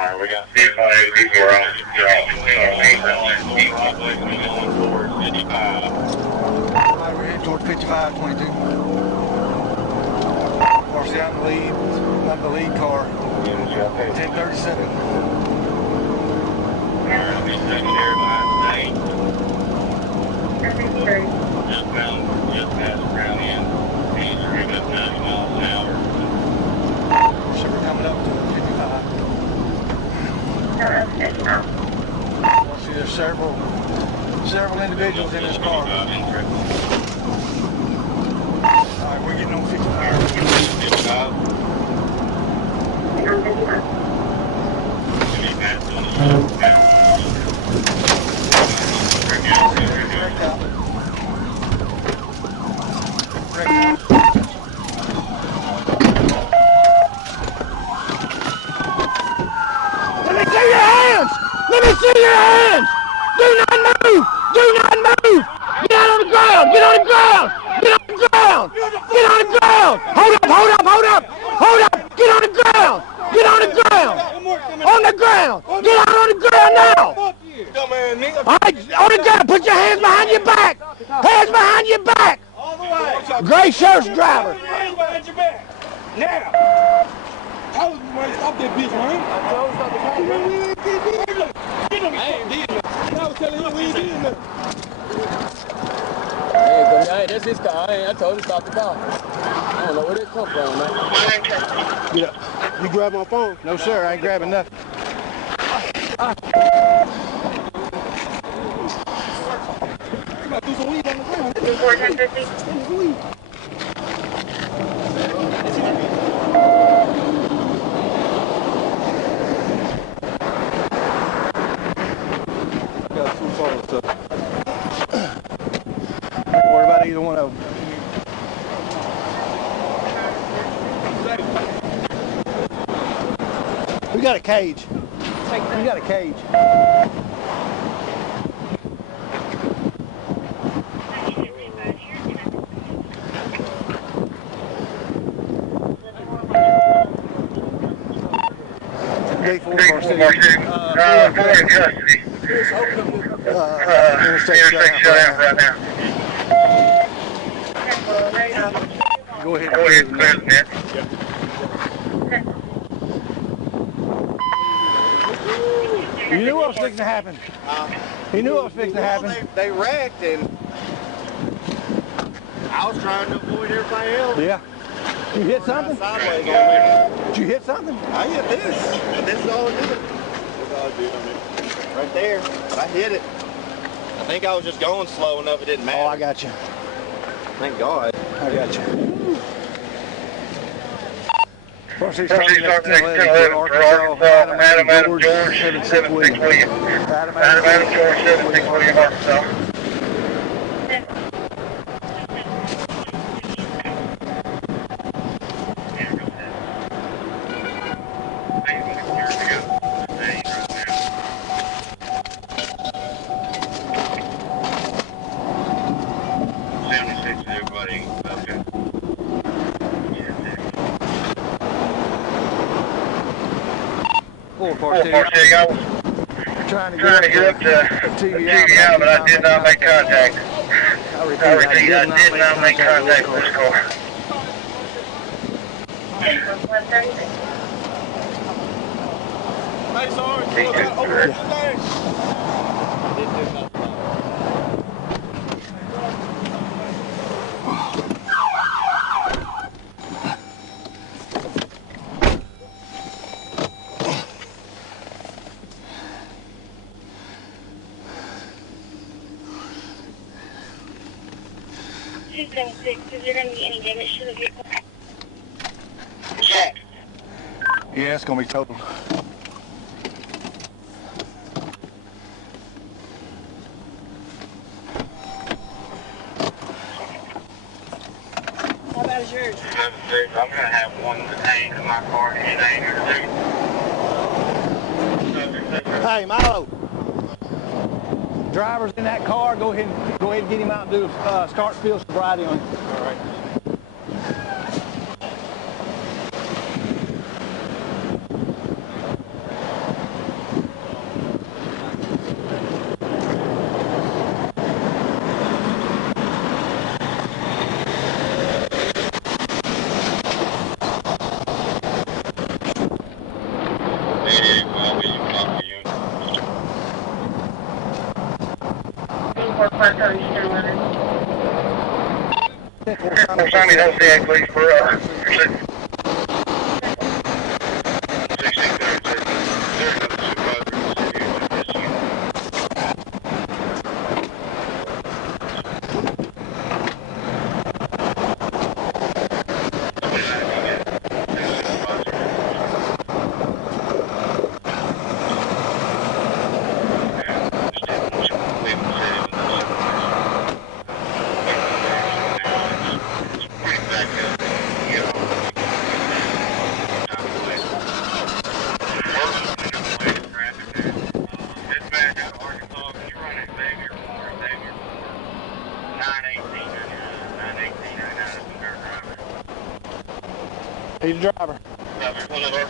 Alright, we got 55 people around the Broadway going towards 55. Alright, we're heading towards 5522. Car's out in the lead. Not the lead car. 1037. Alright, I'll be secondary by 8. Just past around in. He's ripping up 90 miles an hour. So we're coming up to 55. See, there's several individuals in this car. Alright, we're getting on 55. 55. Let me see your hands! Let me see your hands! Do not move! Do not move! Get out on the ground! Get on the ground! Get on the ground! Get on the ground! Hold up! Hold up! Hold up! Hold up! Get on the ground! Get on the ground! On the ground! Get out on the ground now! All right, on the ground! Put your hands behind your back! Hands behind your back! Gray shirts driver! Hands behind your back! Now! I was ready to stop that bitch, man. I told you stop the car. We ain't did nothing. I ain't did nothing. I was telling him we ain't did nothing. Hey, that's his car. I told him to stop the car. I don't know where it come from, man. Get up. You grab my phone? No, sir, I ain't grabbing nothing. You gotta do some weed on the ground. 450. Got two phones, so. Don't worry about either one of them. We got a cage. We got a cage. Day 4 Interstate shut right now. Go ahead. Go ahead, clear the net. You knew what was fixing to happen. You knew what was fixing to happen. They wrecked and I was trying to avoid everybody else. Yeah. You hit something? Sideways on me. Did you hit something? I hit this. This is all it did. That's all it did on me. Right there. But I hit it. I think I was just going slow enough it didn't matter. Oh, I got you. Thank God. I got you. First, he's First, he's starting starting next 10-11 for Arkansas. Adam George, 76 William. Adam George, 76 William, Arkansas. I was trying to get up to TV out, but I did not make contact. I repeat, I did not make contact with this car. Hey, sorry. Is there going to be any damage to the vehicle? Check. Yeah, it's going to be total. How bad is yours? I'm going to have one detained in my car and anger too. Hey, Milo. Driver's in that car. Go ahead and get him out and do a start field sobriety on him. All right. Sign me that CA, please, for your He's the driver. One of our